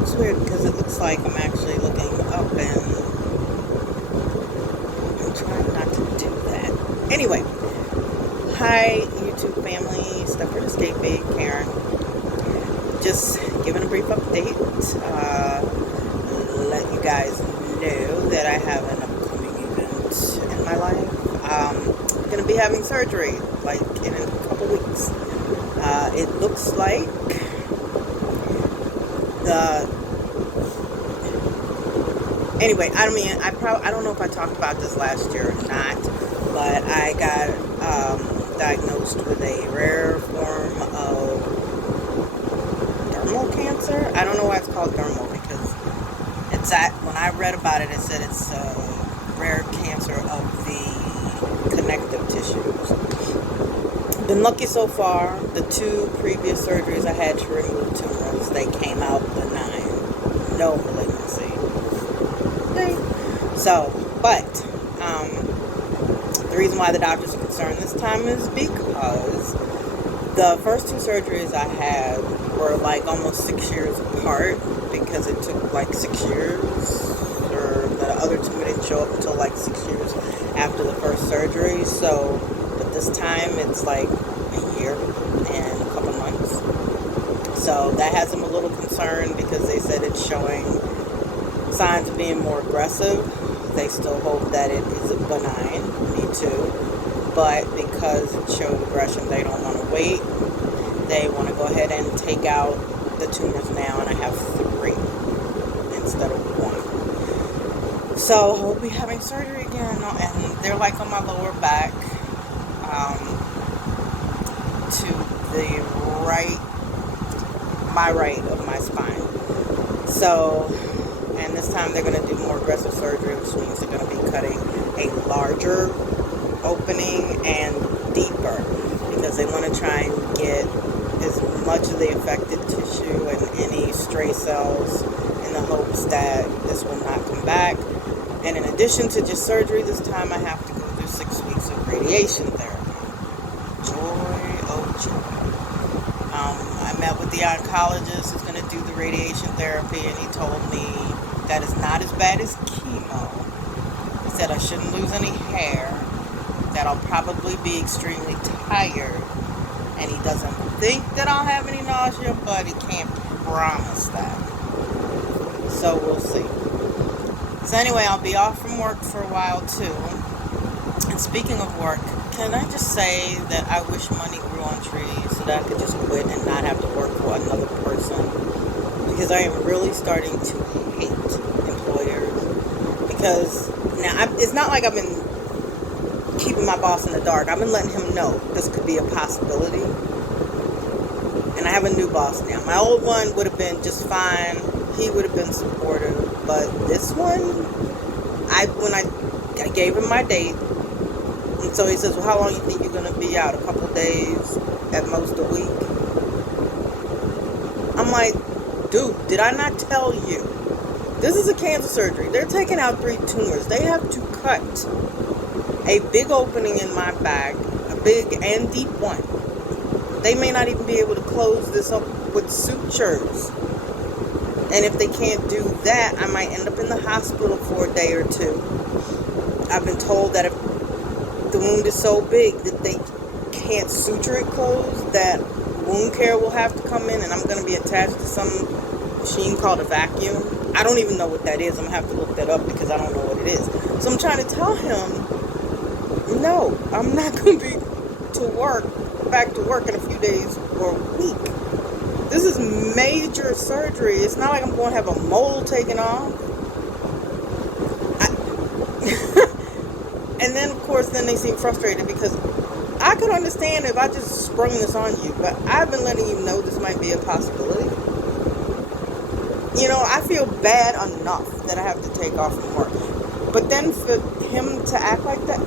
looks weird because it looks like I'm actually looking up, and I'm trying not to do that. Anyway, hi YouTube family, Stepford Escape, Karen. Just giving a brief update. Let you guys know that I have an upcoming event in my life. I'm going to be having surgery like in a couple weeks. It looks like anyway, I don't know if I talked about this last year or not, but I got diagnosed with a rare form of dermal cancer. I don't know why it's called dermal, because when I read about it, it said it's a rare cancer of the connective tissues. Been lucky so far. The 2 previous surgeries I had to remove tumors, they came out benign. No malignancy. Okay. So, but the reason why the doctors are concerned this time is because the first 2 surgeries I had were like almost 6 years apart, because it took like 6 years, or the other 2 didn't show up until like 6 years after the first surgery. So, but this time it's like a year and a couple months. So that has them a little concerned, because they said it's showing signs of being more aggressive. They still hope that it is benign, me too. But because it showed aggression, they don't want to wait. They want to go ahead and take out the tumors now, and I have 3 instead of 1. So I'll be having surgery again, and they're like on my lower back, to the right, my right of my spine. So, and this time they're going to do more aggressive surgery, which means they're going to be cutting a larger opening and deeper, because they want to try and get as much of the affected tissue and any stray cells, in the hopes that this will not come back. And in addition to just surgery, this time I have to go through 6 weeks of radiation therapy. Joy, oh joy. I met with the oncologist who's going to do the radiation therapy, and he told me that it's not as bad as chemo. He said I shouldn't lose any hair, that I'll probably be extremely tired, and he doesn't think that I'll have any nausea, but he can't promise that. So we'll see. So anyway, I'll be off from work for a while too. And speaking of work, can I just say that I wish money grew on trees, so that I could just quit and not have to work for another person? Because I am really starting to hate employers. Because now, it's not like I've been keeping my boss in the dark. I've been letting him know this could be a possibility. And I have a new boss now. My old one would have been just fine. He would have been supportive. But this one, when I gave him my date, and so he says, well, how long you think you're going to be out? A couple of days, at most a week? I'm like, dude, did I not tell you? This is a cancer surgery. They're taking out 3 tumors. They have to cut a big opening in my back, a big and deep one. They may not even be able to close this up with sutures. And if they can't do that, I might end up in the hospital for a day or 2. I've been told that if the wound is so big that they can't suture it closed, that wound care will have to come in, and I'm going to be attached to some machine called a vacuum. I don't even know what that is. I'm going to have to look that up, because I don't know what it is. So I'm trying to tell him, no, I'm not going to be back to work in a few days or a week. This is major surgery. It's not like I'm going to have a mole taken off. And then, of course, they seem frustrated, because I could understand if I just sprung this on you, but I've been letting you know this might be a possibility. You know, I feel bad enough that I have to take off from work. But then for him to act like that,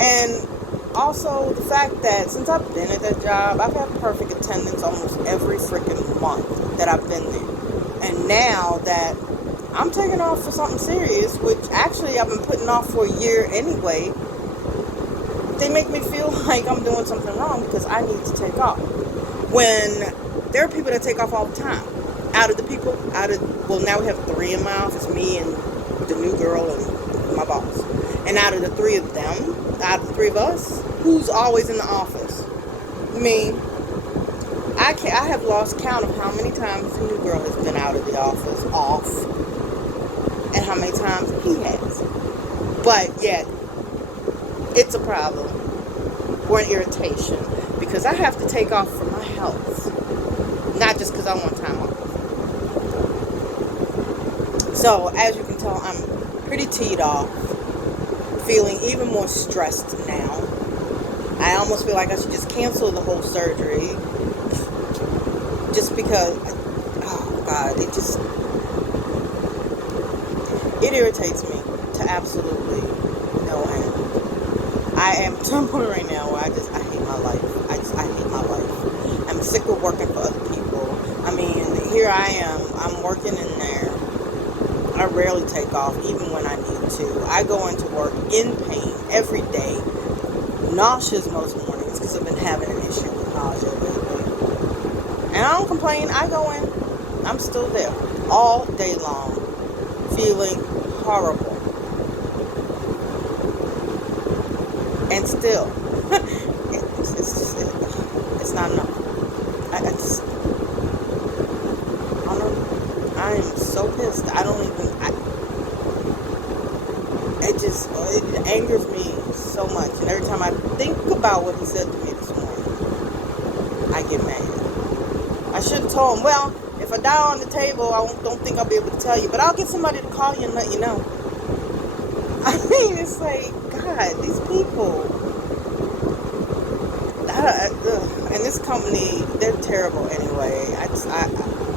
and also the fact that since I've been at that job, I've had perfect attendance almost every freaking month that I've been there. And now that I'm taking off for something serious, which actually I've been putting off for a year anyway, they make me feel like I'm doing something wrong because I need to take off. When there are people that take off all the time. Out of the people, well, now we have 3 in my office, me and the new girl and my boss. And out of the 3 of them, out of the 3 of us, who's always in the office? Me. I have lost count of how many times the new girl has been out of the office, off, and how many times he has. But yet, it's a problem or an irritation because I have to take off for my health, not just because I want time off. So, as you can tell, I'm pretty teed off, feeling even more stressed now. I almost feel like I should just cancel the whole surgery just because, oh God, it irritates me to absolutely no end. I am to a point right now where I hate my life. I hate my life. I'm sick of working for other people. I mean, here I am. I'm working in there. I rarely take off, even when I need to. I go into work in pain every day. Nauseous most mornings because I've been having an issue with nausea lately. And I don't complain. I go in. I'm still there all day long, feeling horrible. And still, it's not enough. I don't know. I am so pissed. It angers me so much. And every time I think about what he said to me this morning, I get mad. I should have told him, well, if I die on the table, don't think I'll be able to tell you, but I'll get somebody to call you and let you know. I mean, it's like, God, these people. And this company, they're terrible anyway.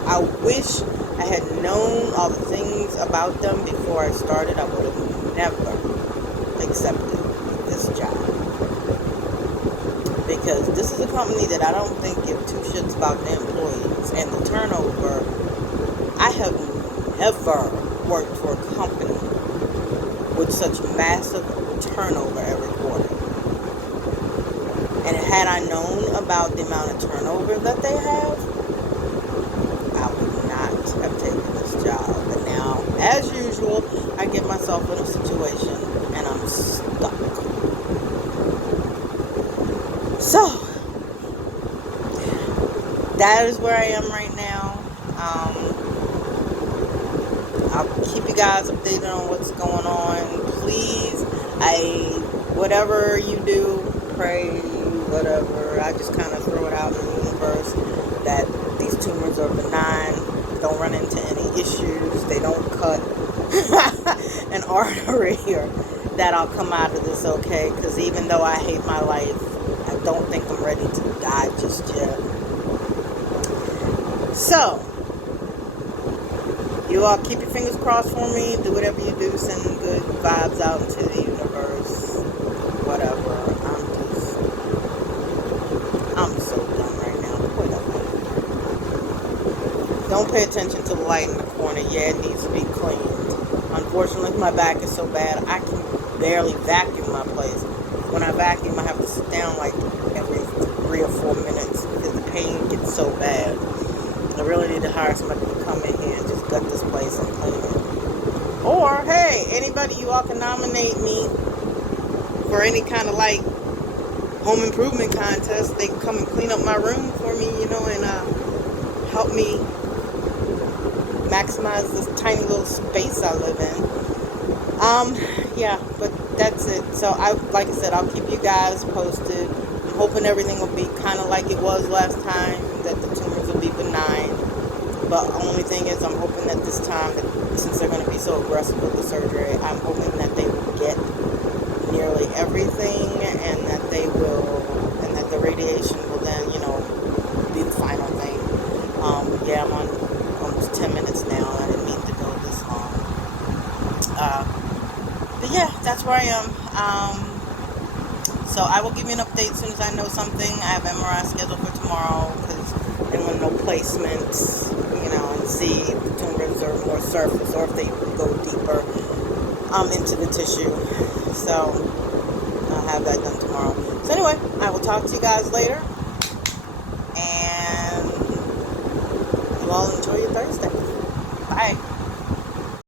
I wish I had known all the things about them before I started. I would have never accepted this job. Because this is a company that I don't think give 2 shits about the employees. And the turnover, I have never worked for a company with such massive turnover every quarter. And had I known about the amount of turnover that they have, I would not have taken this job. But now, as usual, I get myself in a situation and I'm stuck. So, that is where I am right now. I'll keep you guys updated on what's going on. Please, whatever you do, pray, whatever. I just kind of throw it out in the universe that these tumors are benign, don't run into any issues, they don't cut an artery, or that I'll come out of this okay. Because even though I hate my life, I don't think I'm ready to die just yet. So, you all keep your fingers crossed for me. Do whatever you do. Send good vibes out into the universe. Whatever. I'm so done right now. Don't pay attention to the light in the corner. Yeah, it needs to be cleaned. Unfortunately, my back is so bad, I can barely vacuum my place. When I vacuum, I have to sit down like every 3 or 4 minutes because the pain gets so bad. I really need to hire somebody to come in here and just gut this place and clean it. Or, hey, anybody, you all can nominate me for any kind of like home improvement contest. They can come and clean up my room for me, and help me maximize this tiny little space I live in. Yeah, but that's it. So like I said, I'll keep you guys posted. I'm hoping everything will be kind of like it was last time, that the tumors will be benign. But the only thing is, I'm hoping that this time, since they're going to be so aggressive with the surgery, I'm hoping that they will get nearly everything, and that the radiation will then, be the final thing. Yeah, I'm on almost 10 minutes now. I didn't mean to go this long. But yeah, that's where I am. So I will give you an update as soon as I know something. I have MRI scheduled for tomorrow because they want no placements, and see if the tumors are more surface or if they go deeper into the tissue. So I'll have that done tomorrow. So anyway, I will talk to you guys later. And all enjoy your Thursday. Bye.